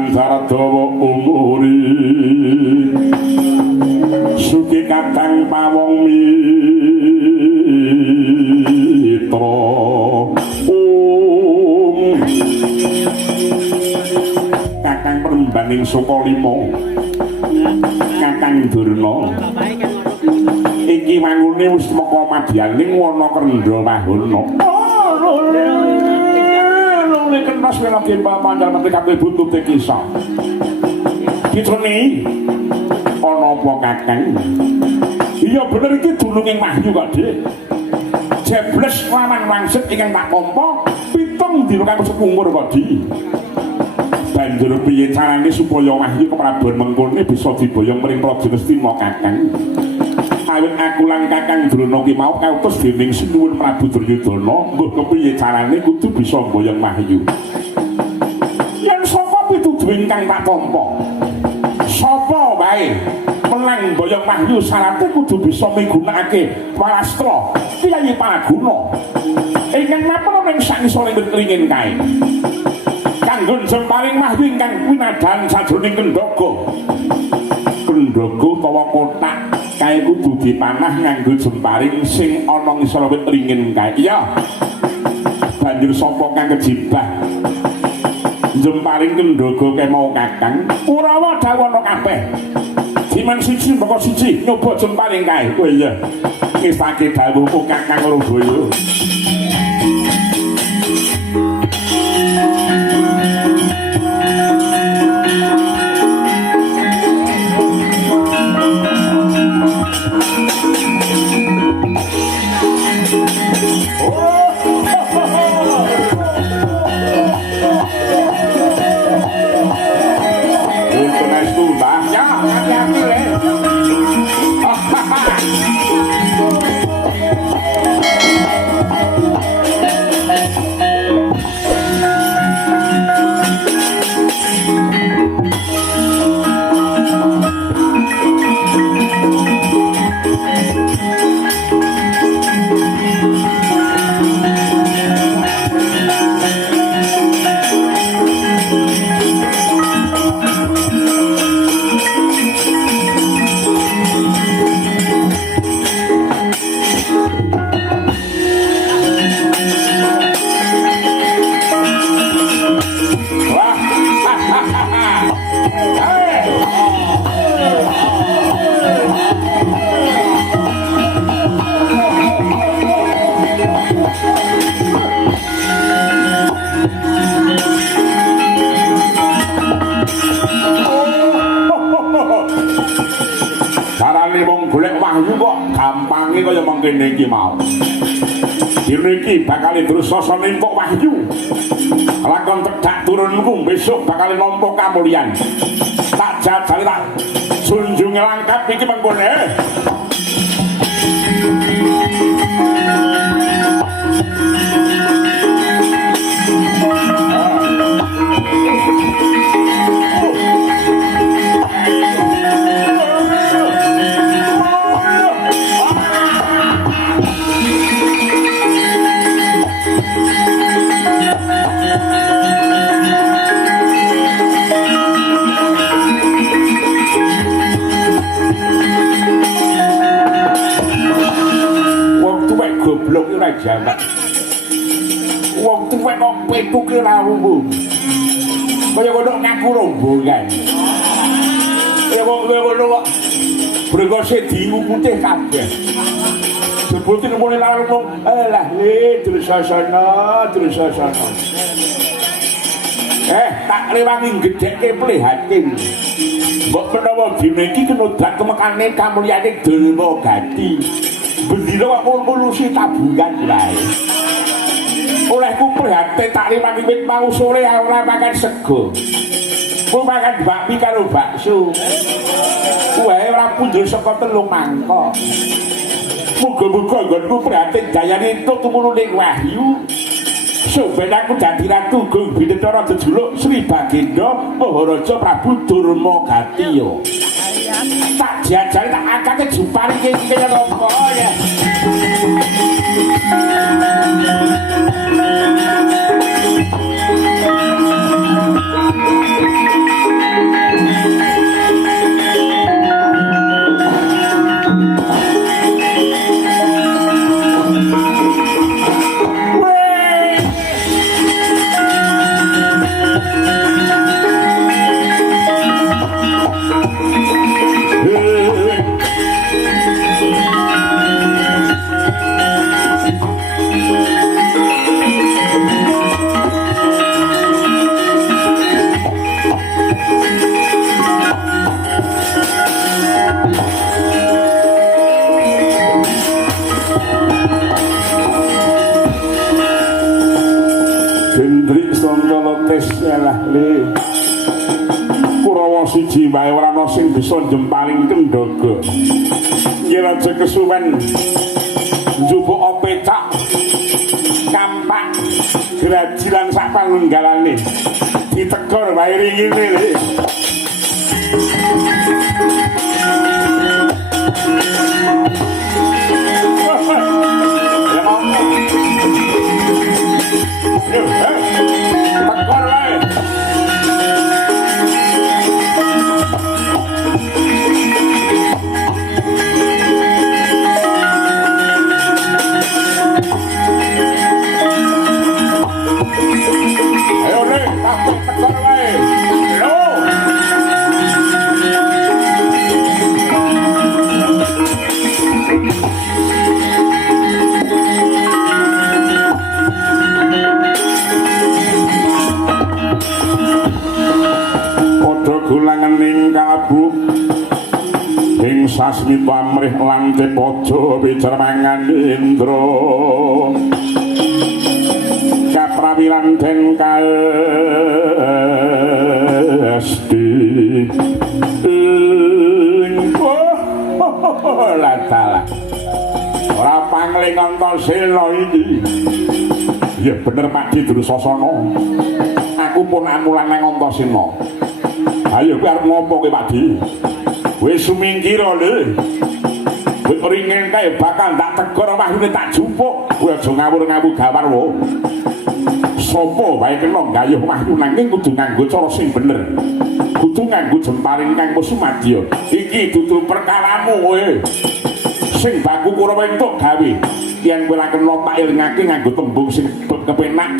pancar dawa umuri suki kakang pawong mitra kakang perembaning Sukalima kakang Durna iki wangune wis meka madyaning wana Krendra Wahana lune kenas wela kempa panjang mentri kabeh buntute kisah kitene ana apa kakang iya bener iki dununging wahyu kok Dik jebles lawan wangsit ingkang tak tampa pitung dina kang sekumur kok Dik banjur piye carane supaya wahyu kepraban mengkone bisa diboyong mring Praja Ngastina kakang awit aku lan kakang Drona ki mau kautus dening Sinuwun Prabu Duryudana mbuh kepiye carane kudu bisa mboyong wahyu yen sapa pituduh ingkang tak tampa sapa wae menang mboyong wahyu syaratnya kudu bisa migunakake walastra piyayi paraguna ingkang napa ning sangisore ringin kae kanggo jemparing wahyu ingkang winadan sajroning Kendhaga utawa kotak kae kudu dipanah nganggo jemparing sing ana ngisor wit ringin kae iya banjur sapa kang kejibah jemparing Kendhaga kae mau kakang Kurawa dawana kabeh dimen siji mbaka siji nyoba jemparing kae oh iya ngisake dawuhku kakang Rubaya kaya mengkene iki mau. Dene iki bakal drusasa nempok wahyu. Lakon tedak turunku besok bakal nampa kamulyan. Tak jajal tak junjung langkap iki mengkene. Goblok ora jamak. Wong tuwek kok petuke lawuh. Kaya kodok ngaku rombongan. Ya wong ngono kok bregose diuputih kabeh. Sebutin mulai lawuh, alah terus sasana. Tak rewangi gedhekke prihatin. Mbok menawa dene iki kena dak kemekane kamulyane Dharma Gati. Bendina kok ngulusi tabungan wae. Olehku prihatin tak rewangi wit mau sore ora makan sego. Ku makan bakmi karo bakso. Wae ora punjul saka 3 mangkok. Muga-muga nggonku prihatin dayane entuk tumulune wahyu. Sampeyan aku dadi ratu Gung Bidetara jejuluk Sri Baginda Maharaja Prabu Durma Gati yo. Tak jajal tak akake jupari iki kaya apa ya. wae ora ana sing bisa jemparing kendhaga yen aja kesuwen njupuk opecak kampak grajilan sak panunggalane ditegor wae ringine lho gulangening kabu ing sasmita amrih lan tepaja wicermangan Indra kaprawiran den kaesti latala ora pangling Antasena iki ya bener Pak Drusasana aku pun amulan nang Antasena. Ayo kowe arep ngopo kowe Pakdi? Wis sumingkira lho. Kowe ringin kae bakal tak tegor wahyune tak jupuk. Kowe aja ngawur-ngawur gawar wae. Sopo wae kena gayuh wahyu nanging kudu nganggo cara sing bener. Kudu nganggo jemparing kang sumadya. Iki dudu perkaramu kowe. Sing baku kura entuk gawe. Yen kowe lak kena tak elingake nganggo tembung sing kepenak.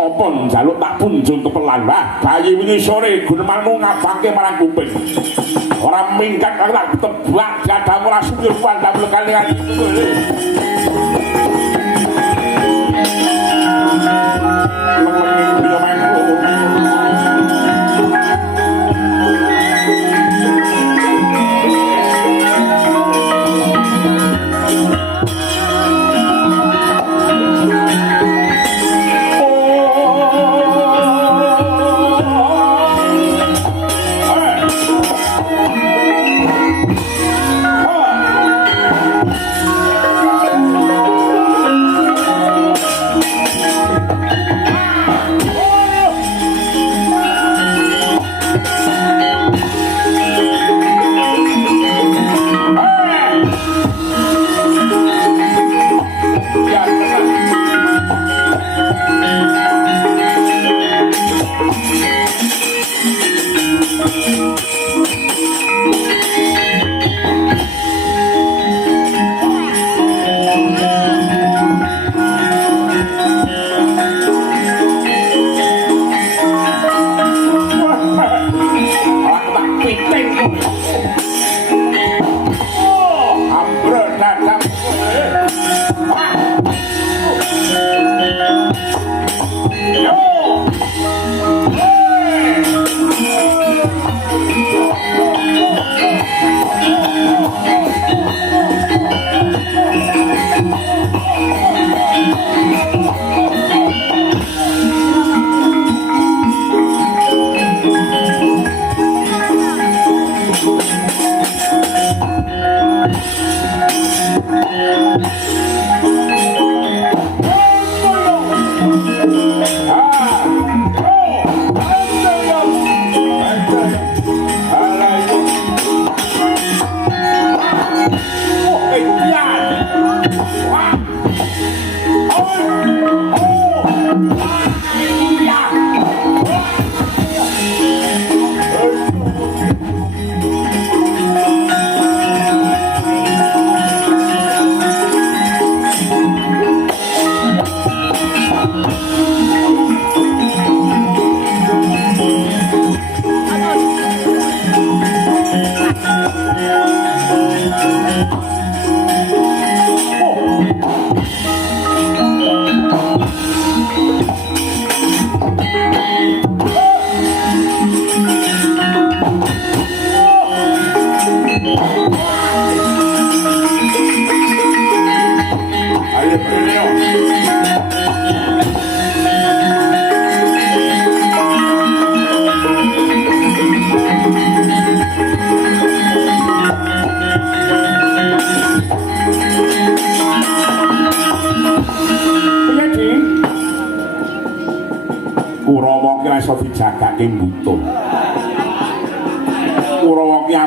Apa njaluk tak punjul kepelan wah bayi wingi sore gunemanmu ngabangke marang kuping ora mingkat kang tak tebak gadang ora supir pandang lekane itu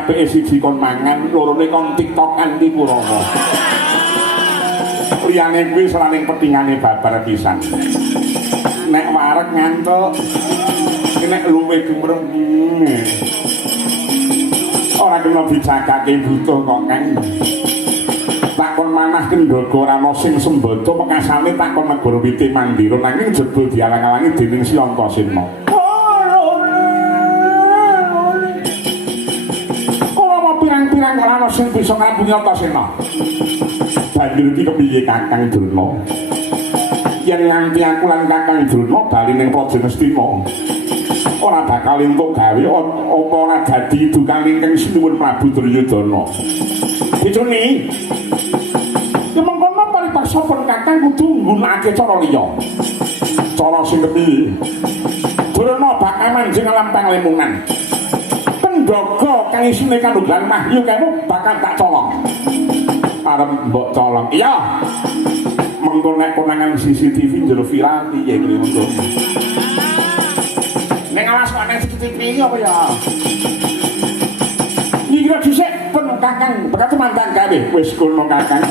apike siji kon mangan, lorone kon tiktokan iki Kurawa. Liyane kuwi selaning petingane babar pisan. Nek wareg ngantuk, nek luwih gumreng. Ora kena dicakake butuh kok Kang. Takon manah Kendhaga ora ana sing sembada pekasane takon negara wite mandira nanging jebul dialang-alangi dening Si Antasena. Pirang-pirang ora ana sing bisa ngrampungi Antasena. Banjur iki kepiye Kakang Durna? Yen nganti aku lan Kakang Durna bali ning Praja Ngastina, ora bakal entuk gawe apa ora dadi dukang ingkang sinuwun Prabu Duryudana. Dicuni. Kemengkono paripaksa pun Kakang kudu nggunakake cara liya. Cara sing kepiye? Durna bakal manjing alam panglimungan. Kendhaga kang isine kandungan mahyu kamu bakal tak colong. Arep mbok colong. Iya. Mengko nek konangan CCTV njero viral piye iki ngono. Nek awas kok nek CCTV apa ya? Nyira dhisik pun Kakang bekat mantan gawe wis kono Kakang.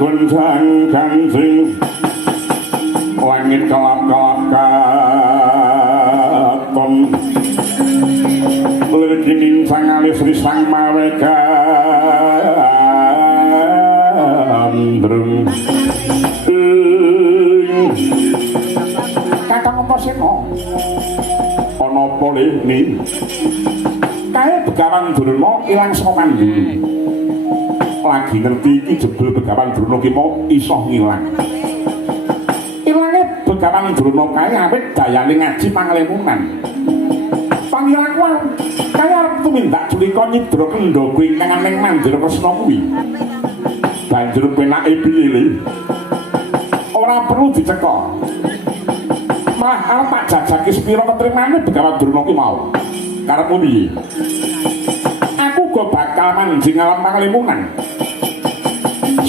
Gunjang ganjing langit kelap-kelap katon lirgining sang alis risang mawe gandrung Kakang Antasena ana apa lene kae Begawan Durna ilang saka pandulu lagi ngerti iki jebul Begawan Durna ki mau iso ngilang. Ilange Begawan Durna kae awit dayane ngaji panglimunan. Pangilakuan kae arep tumindak culika nyidra Kendhaga ingkang aning Mandira Kresna kuwi. Banjur penake piye le? Ora perlu diceka. Malah arep tak jajaki sepira ketrimane Begawan Durna ki mau. Karepmu piye? Aku go bakal manjing alam panglimunan.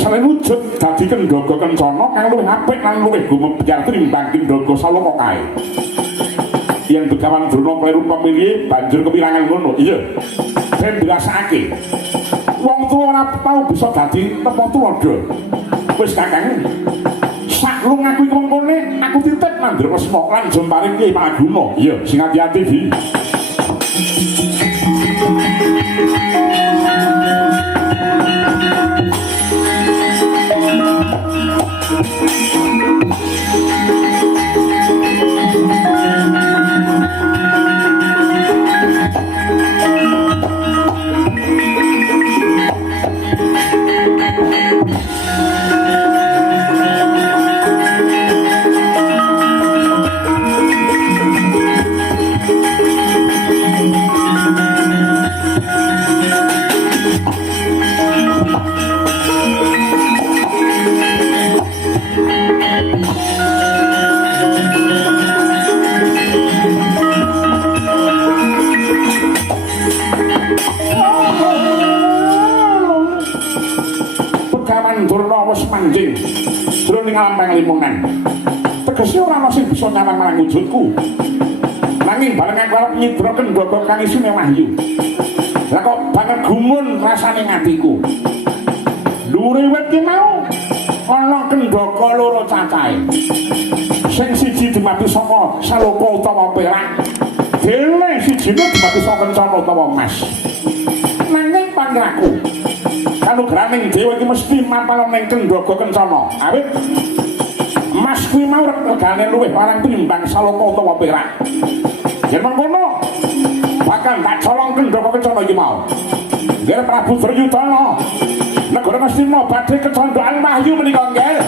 Selain wujud dadi Kendhaga Kencana kang luwih apik lan luwih gumebyar tinimbang Kendhaga Saloka kae. Yen Begawan Durna kleru pamilih banjur kepirangan ngono. Iya. Ben dirasakake. Wong tuwa ora tau bisa dadi tepa tuladha. Wis Kakang. Saklung aku iki mengkone aku titip Mandira Kresna lan jomparing Kyai Palaguna. Iya, sing ati-ati di. wis manjing jroning alam panglimungan. Tegese ora ana sing bisa nyawang marang wujudku. Nanging bareng aku arep nyidra kendhaka kang isine wahyu. Lah kok banget gumun rasane ngatiku. Dhuwure wit ki mau ana kendhaka loro cacahe. Sing siji dumadi saka Saloka utawa perak. Dene sijine dumadi saka Kencana utawa emas. Nanging pangraku kanugraning dewa iki mesti mapal ning kendhaka Kencana. Awit emas kuwi mau regane luwih marang tinimbang Saloka utawa perak. Yen mengkono bakal tak colong kendhaka Kencana iki mau. Nggih Prabu Duryudana. Negara Ngastina badhe kecandhaan wahyu menika nggih.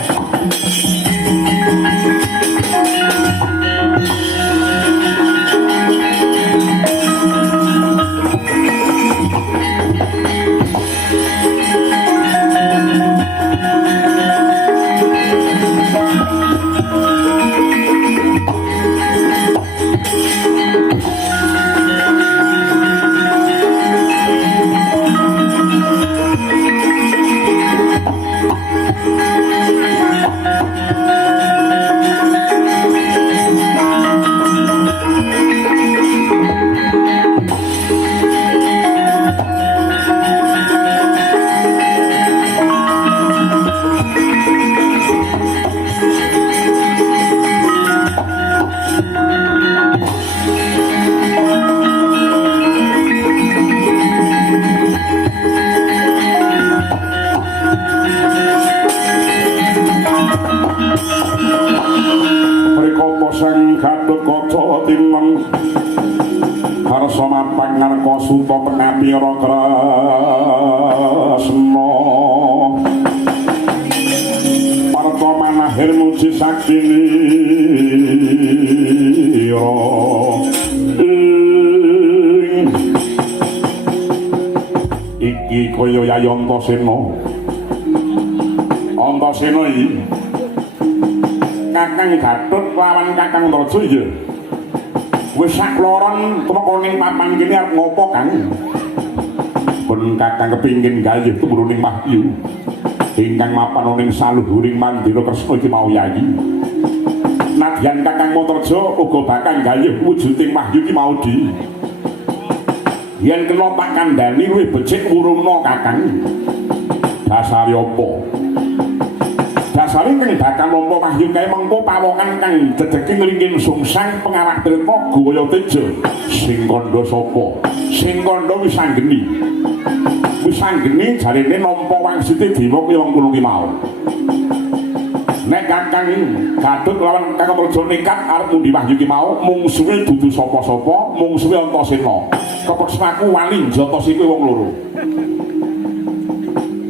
Rikata sang Gatotkaca timeng harsa mampang ngarka suta penapira Kresna parta manahir muji saktinira iki kaya Yayi Antasena iki Kakang Gatut lawan Kakang Drajaya wis sakloron tumeka ning papan kene arep ngopo Kang? Pun Kakang kepingin gayuh tumruning Wahyu ingkang mapan ning saluhuring Mandira Kresna iki mau Yayi. Nadyan Kakang Matraja uga bakal gayuh wujuding Wahyu iki mau di. Yen kena tak kandhani luwih becik urungna Kakang. Dasare apa? Dasare kang bakal nampa Wahyu kae mengko pawongan kang dedeki ngringin sungsang pengarah Treta Gaya Teja. Sing kandha sapa? Sing kandha wis anggeni. Wis anggeni jarene nampa wangsite dewa kaya ngono ki mau. Nek Kakang Gatut lawan Kakang Praja nekat arep ngundi Wahyu ki mau, mungsuhe dudu sapa-sapa, mungsuhe Antasena. Kepeksaku wali njata sik wong loro.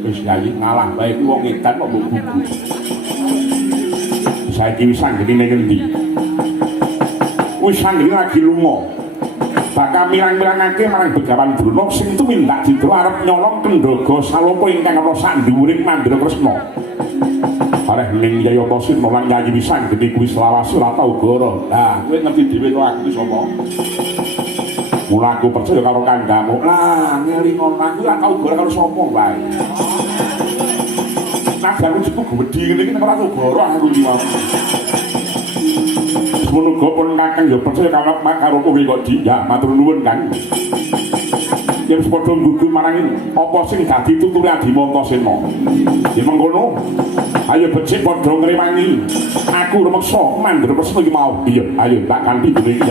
Wis Yayi ngalah bae kuwi wong edan kok mbok bubu. Saiki wis anggene ning endi? Wis anggene lagi lunga. Bakal mirang-mirangake marang Begawan Drona sing tumindak Didra arep nyolong Kendhaga Saloka ingkang ana sak dhuwuring Mandira Kresna. Areh ning Yayi Antasena lan Yayi wis anggene kuwi selawase ora tau goro. Lah, kowe ngerti dhewe to aku sapa? Mula aku percaya karo kanggamu. Lah, ngelingon aku ora tau goro karo sapa wae. Nadaku cukup gedhi ngene iki nek ora tau goro aku iki wae. Semono pun Kakang ya percaya karo kowe kok dia matur nuwun Kang. Yen padha nggugu marang apa sing dadi tuturi Adima Antasena. Ya mengkono. Ayo becik padha ngrewangi. Aku rumeksa Mandra Kresna iki mau. Iya, ayo tak kanthi dene iki.